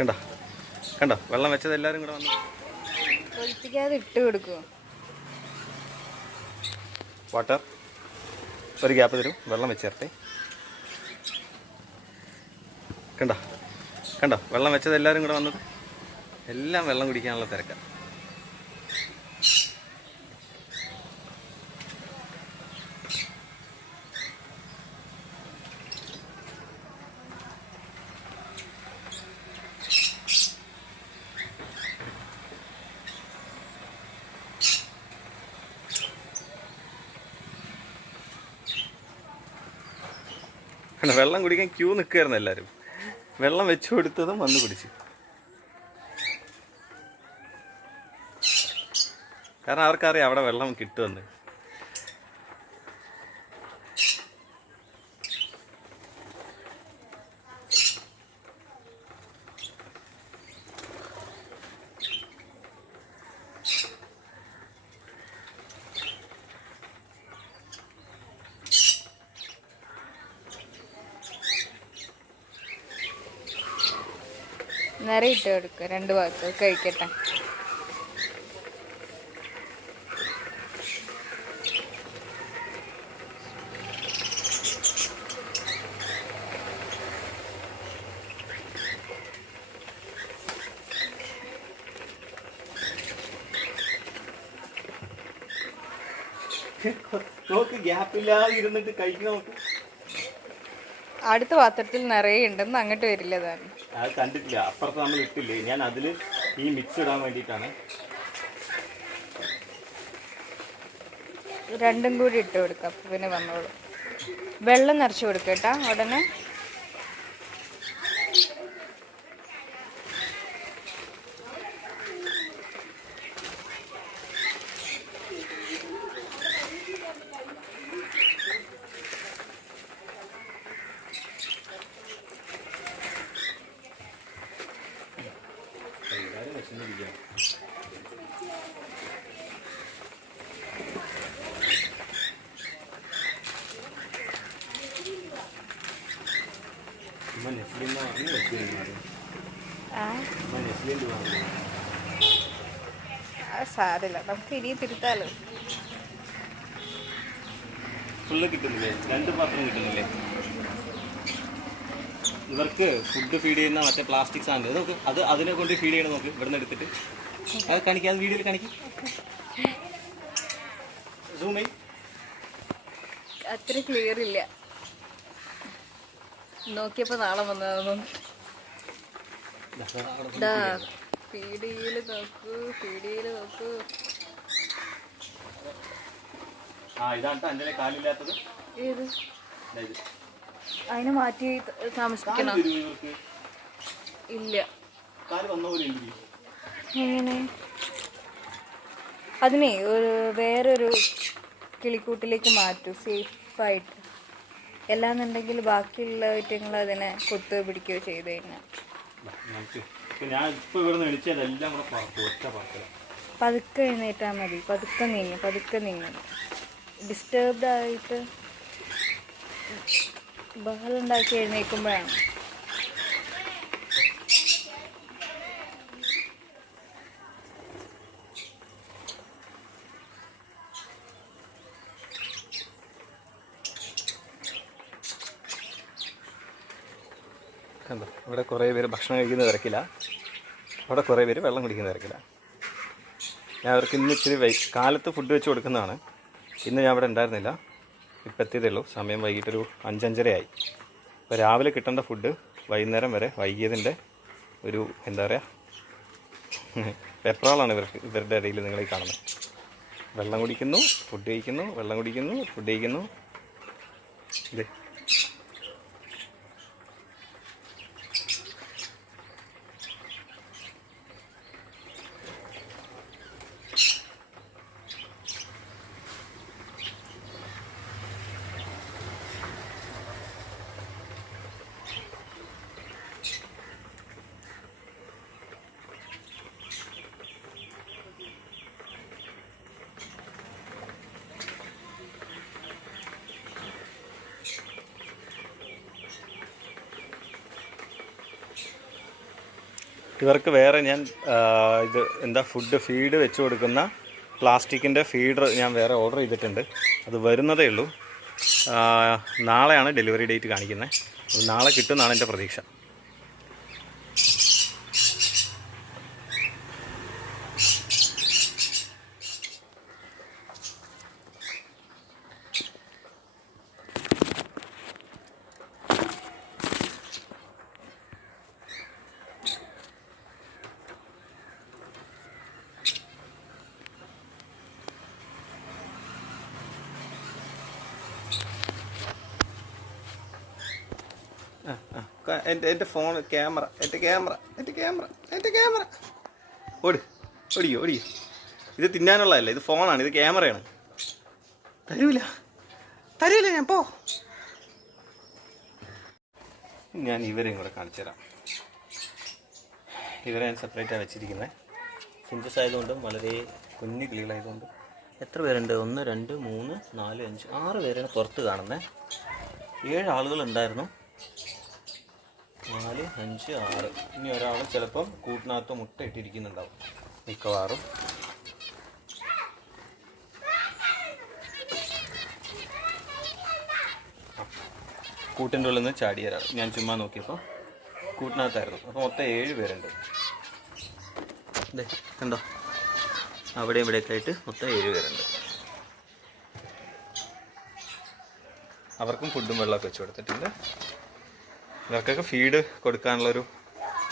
കണ്ടോ കണ്ടോ വെള്ളം വെച്ചത് എല്ലാവരും കൂടെ വന്നു ഒഴിപ്പിക്കാതെ ഇട്ട് കൊടുക്കുമോ? വാട്ടർ ഒരു ഗ്യാപ്പ് തരും, വെള്ളം വെച്ചേർത്തെ. കണ്ടോ കണ്ടോ വെള്ളം വെച്ചത് എല്ലാവരും കൂടെ വന്നത് എല്ലാം വെള്ളം കുടിക്കാനുള്ള തിരക്കാണ്. വെള്ളം കുടിക്കാൻ ക്യൂ നിൽക്കുകയായിരുന്നു എല്ലാവരും. വെള്ളം വെച്ചു കൊടുത്തതും വന്ന് കുടിച്ചു. കാരണം അവർക്കറിയാം അവിടെ വെള്ളം കിട്ടുമെന്ന്. നിറയിട്ട് കൊടുക്കുക, രണ്ട് ഭാഗത്ത് കഴിക്കട്ടെ. നോക്ക് ഗ്യാപ്പില്ലാതെ ഇരുന്നിട്ട് കഴിക്കുന്ന നോക്ക്. അടുത്ത പാത്രത്തിൽ നിറയെ ഉണ്ടെന്ന് അങ്ങോട്ട് വരില്ല താൻ. അത് കണ്ടിട്ടില്ല, അപ്പുറത്ത് നമ്മൾ ഇട്ടില്ലേ. ഞാൻ അതിൽ ഈ മിക്സ് ഇടാൻ വേണ്ടിയിട്ടാണ്. രണ്ടും കൂടി ഇട്ട് കൊടുക്കുക, അപ്പം പിന്നെ വന്നോളൂ. വെള്ളം നിറച്ച് കൊടുക്കട്ടാ ഉടനെ. സാരില്ല, നമുക്ക് ഇനിയും തിരുത്താലോ. ഫുള്ള് കിട്ടുന്നില്ലേ? 2 പാത്രം കിട്ടുന്നില്ലേ? ഇവർക്ക് ഫുഡ് ഫീഡ് ചെയ്യുന്ന മറ്റേ പ്ലാസ്റ്റിക് സാധനം നോക്ക്, അത് അതിനെ കൊണ്ട് ഫീഡ് ചെയ്യണം. നോക്ക് ഇവിടുന്ന് എടുത്തിട്ട് അത് കാണിക്കാം, അത് വീഡിയോയിൽ കാണിക്കും. സൂം ചെയ്യും. അത്ര ക്ലിയർ ഇല്ല, നോക്കിയപ്പോ നാളെ വന്നതൊന്നും. പീഡിയയില് നോക്കൂ, പീഡിയയില് നോക്കൂ. ഇതാണ് എൻ്റെ കാലില്ലാത്തത്. ഏത്? അതിന് മാറ്റി താമസിക്കണം. ഇല്ല, എങ്ങനെ? അതിനെ വേറൊരു കിളിക്കൂട്ടിലേക്ക് മാറ്റൂ, സേഫായിട്ട്. എല്ലാന്നുണ്ടെങ്കിൽ ബാക്കിയുള്ള ഐറ്റങ്ങൾ അതിനെ കൊത്തുകയോ പിടിക്കുകയോ ചെയ്ത് കഴിഞ്ഞാൽ പതുക്കെ എഴുന്നേറ്റാൽ മതി. പതുക്കെ നീങ്ങി. ഡിസ്റ്റർബ്ഡ് ആയിട്ട് ബഹളുണ്ടാക്കി എഴുന്നേൽക്കുമ്പോഴാണ്. കണ്ടോ, ഇവിടെ കുറേ പേര് ഭക്ഷണം കഴിക്കുന്ന തിരക്കില്ല, അവിടെ കുറേ പേര് വെള്ളം കുടിക്കുന്ന തിരക്കില്ല. ഞാൻ അവർക്ക് ഇന്ന് ഇച്ചിരി കാലത്ത് ഫുഡ് വെച്ച് കൊടുക്കുന്നതാണ്. ഇന്ന് ഞാൻ ഇവിടെ ഉണ്ടായിരുന്നില്ല, ഇപ്പം എത്തിയതേ ഉള്ളൂ. സമയം വൈകിട്ടൊരു 5-5:30 ആയി. അപ്പോൾ രാവിലെ കിട്ടേണ്ട ഫുഡ് വൈകുന്നേരം വരെ വൈകിയതിൻ്റെ ഒരു എന്താ പറയുക വെപ്രാളാണ് ഇവരുടെ ഇടയിൽ നിങ്ങൾ ഈ കാണുന്നത്. വെള്ളം കുടിക്കുന്നു, ഫുഡ് കഴിക്കുന്നു, വെള്ളം കുടിക്കുന്നു, ഫുഡ് കഴിക്കുന്നു. ഇതേ ഇവർക്ക് വേറെ ഞാൻ ഇത് എന്താ ഫീഡ് വെച്ച് കൊടുക്കുന്ന പ്ലാസ്റ്റിക്കിൻ്റെ ഫീഡർ ഞാൻ വേറെ ഓർഡർ ചെയ്തിട്ടുണ്ട്. അത് വരുന്നതേ ഉള്ളൂ. നാളെയാണ് ഡെലിവറി ഡേറ്റ് കാണിക്കുന്നത്. അത് നാളെ കിട്ടുമെന്നാണ് എൻ്റെ പ്രതീക്ഷ. എൻ്റെ ഫോൺ ക്യാമറ ഓടിയോ ഇത് തിന്നാനുള്ളതല്ല, ഇത് ഫോണാണ്, ഇത് ക്യാമറയാണ്. തരൂല ഞാൻ പോ. ഞാൻ ഇവരെയും കൂടെ കാണിച്ചു തരാം. ഇവരെ ഞാൻ സെപ്പറേറ്റാണ് വെച്ചിരിക്കുന്നത്. ഫിഞ്ചസ് ആയതുകൊണ്ടും വളരെ കുഞ്ഞു കിളികളായതുകൊണ്ടും. എത്ര പേരുണ്ട്? 1 2 3 4 5 6 പേരാണ് പുറത്ത് കാണുന്നത്. 7 ആളുകളുണ്ടായിരുന്നു. 4 5 6. ഇനി ഒരാൾ ചിലപ്പം കൂട്ടിനകത്ത് മുട്ട ഇട്ടിരിക്കുന്നുണ്ടാവും മിക്കവാറും. കൂട്ടിൻ്റെ ഉള്ളിൽ നിന്ന് ചാടിയ ഒരാൾ ഞാൻ ചുമ്മാ നോക്കിയപ്പോൾ കൂട്ടിനകത്തായിരുന്നു. അപ്പോൾ മൊത്തം 7 പേരുണ്ട്. കണ്ടോ, അവിടെ ഇവിടെയൊക്കെ ആയിട്ട് മൊത്തം 7 പേരുണ്ട്. അവർക്കും ഫുഡും വെള്ളമൊക്കെ വെച്ച് കൊടുത്തിട്ടുണ്ട്. ഇവർക്കൊക്കെ ഫീഡ് കൊടുക്കാനുള്ളൊരു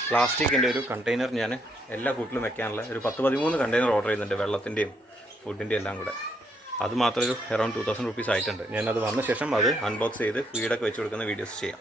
പ്ലാസ്റ്റിക്കിൻ്റെ ഒരു കണ്ടെയ്നർ ഞാൻ എല്ലാ കൂട്ടിലും വെക്കാനുള്ള ഒരു 10-13 കണ്ടെയ്നർ ഓർഡർ ചെയ്യുന്നുണ്ട്, വെള്ളത്തിൻ്റെയും ഫുഡിൻ്റെയും എല്ലാം കൂടെ. അത് മാത്രം ഒരു അറൗണ്ട് 2000 റുപ്പീസ് ആയിട്ടുണ്ട്. ഞാനത് വന്ന ശേഷം അത് അൺബോക്സ് ചെയ്ത് ഫീഡൊക്കെ വെച്ച് കൊടുക്കുന്ന വീഡിയോസ് ചെയ്യാം.